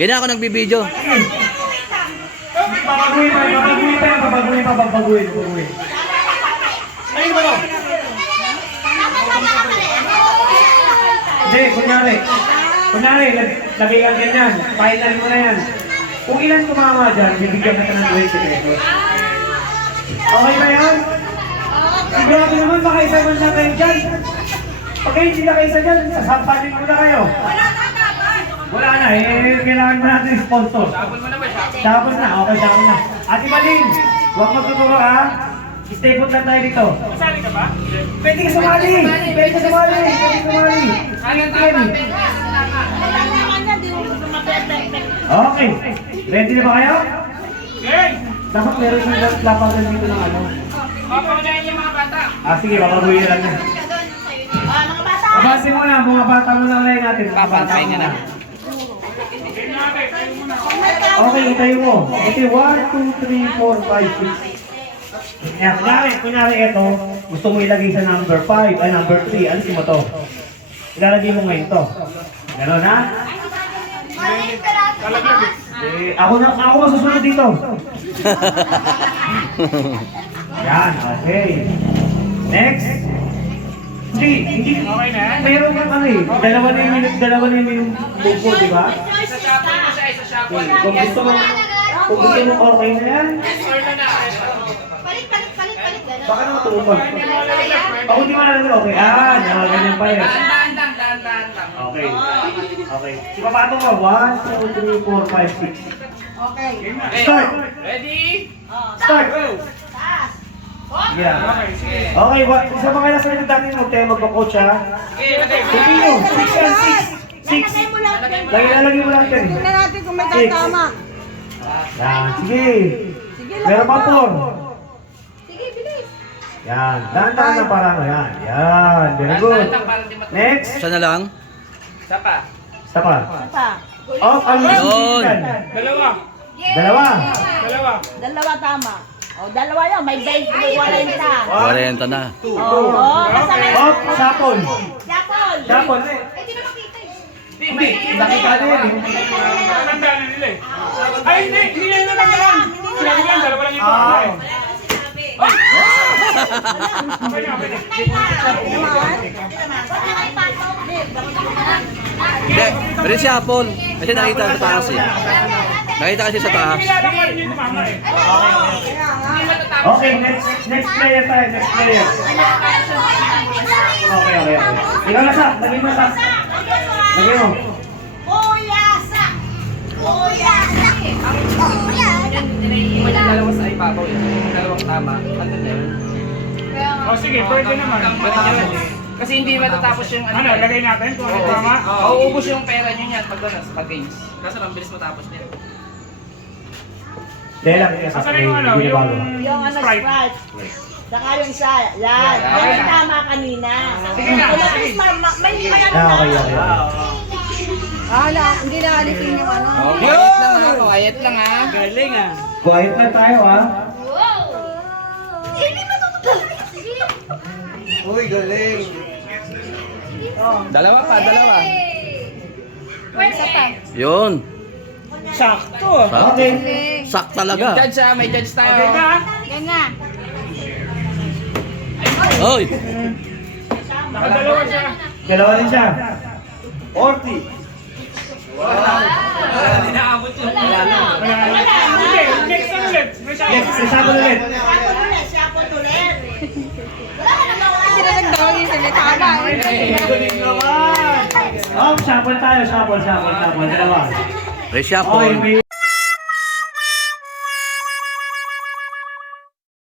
Kaya ako nagbibideo. Babaguhin. Ayun ba? Hindi, kunyari, lagay ka ganyan, final mo na yan. Kung ilan tumama dyan, bibigyan ka ng 20 pesos. Okay ba yan? Sigurado naman, baka isa man na kayo dyan. Pag kayo hindi na kayo isa dyan, sasampanin mo na kayo. Wala na, kailangan mo natin yung sponsor. Tapos na, okay, tapos na. Ate Maling, huwag magtuturo ha. Stay put lang tayo dito. Masali ka ba? Pwede ka sumali! Okay. Ready na ba kayo? Okay! Dapat meron yung lapagan dito ng ano. Papaunahin yung mga bata. Sige, papabuhin lang na. Abasin mo na, mga bata mo na ulit natin. Papantay nga na. Okay, itayo mo. Okay, 1, 2, 3, 4, 5, 6. Kunyari ito, gusto mo ilagay sa number 5, ay number 3, alisin mo to. Ilalagay mo ngayon to. Gano'n na? Ako masusunod dito. Yan, okay. Next. Hindi. Okay na? Meron kang ano eh. Dalawa na yung buko, di ba? Isa shuffle mo siya, isa shuffle. Kung gusto mo okay na yan. Or na. Baka naman tumupag. Ako hindi mo na okay. Ganyan pa yan. Dahan lang. Okay. Ipapato mo. 1, 2, 3, 4, 5, 6. Okay. Start! Ready? Start! Yeah. Okay, sige. Okay, sa mga nasa rin dati huwag tayo magpa-coach ha. Okay, lagay. Continue. 6 yan, 6. Lagay mo lang yan. Tingnan natin kung may tatama. Yan, sige. Sige Meron pa 4. Sige, bilis. Yan, dahan-dahan na parang yan. Yan, very good. Next. Isa na lang. Isa pa. Isa pa. Pa. Off, ang Yun. Dalawa. Dalawa. Dalawa tama. O, dalawa yan. May 20, may 40. 40 na. Oo, basta may... Off, sapon. Yapol. Sapon. Hindi, nakita na yan. Tandaan na nila eh. Ay, hindi na natandaan. Sinabi lang, dalawa lang yung pangalawa eh. Hindi, pero si Apple. Kasi nakita sa taas eh. Nakita kasi sa taas. Okay, next player tayo, next player. Okay. Ikaw na sa, lagay mo sa. Lagay mo. Dalawa sa ibabaw yun. Dalawang tama. Ano na yun? O sige, pwede naman. Kasi hindi matatapos yung Ano, lagay natin kung ano tama? Mauubos yung pera nyo yan pag doon sa games. Kaso lang, bilis matapos niya. Dahil lang, sa Asan na yung ano, hindi na bago. Yung ano, Sprite. Sprite. Saka yung isa. Yan. Yan yung tama kanina. Sige na. Kung at least may ano Okay. hindi na alisin yung ano. Quiet lang ha. Galing ha. Quiet na tayo ha. Uy, galing. Dalawa pa. Yun. Sakto. Okay. Sak talaga. Judge ha, may judge tayo. Okay na? Yan na. Oy. Nakadalawa siya. Dalawa din siya. 40. Inaabot yun. Hindi, next na ulit. May siya. Next, sasabon ulit. Siyapon ulit. Sila nagdawag yung sila tama. Galing naman. Oh, shuffle tayo, shuffle. Dalawa. Reshuffle. Okay, may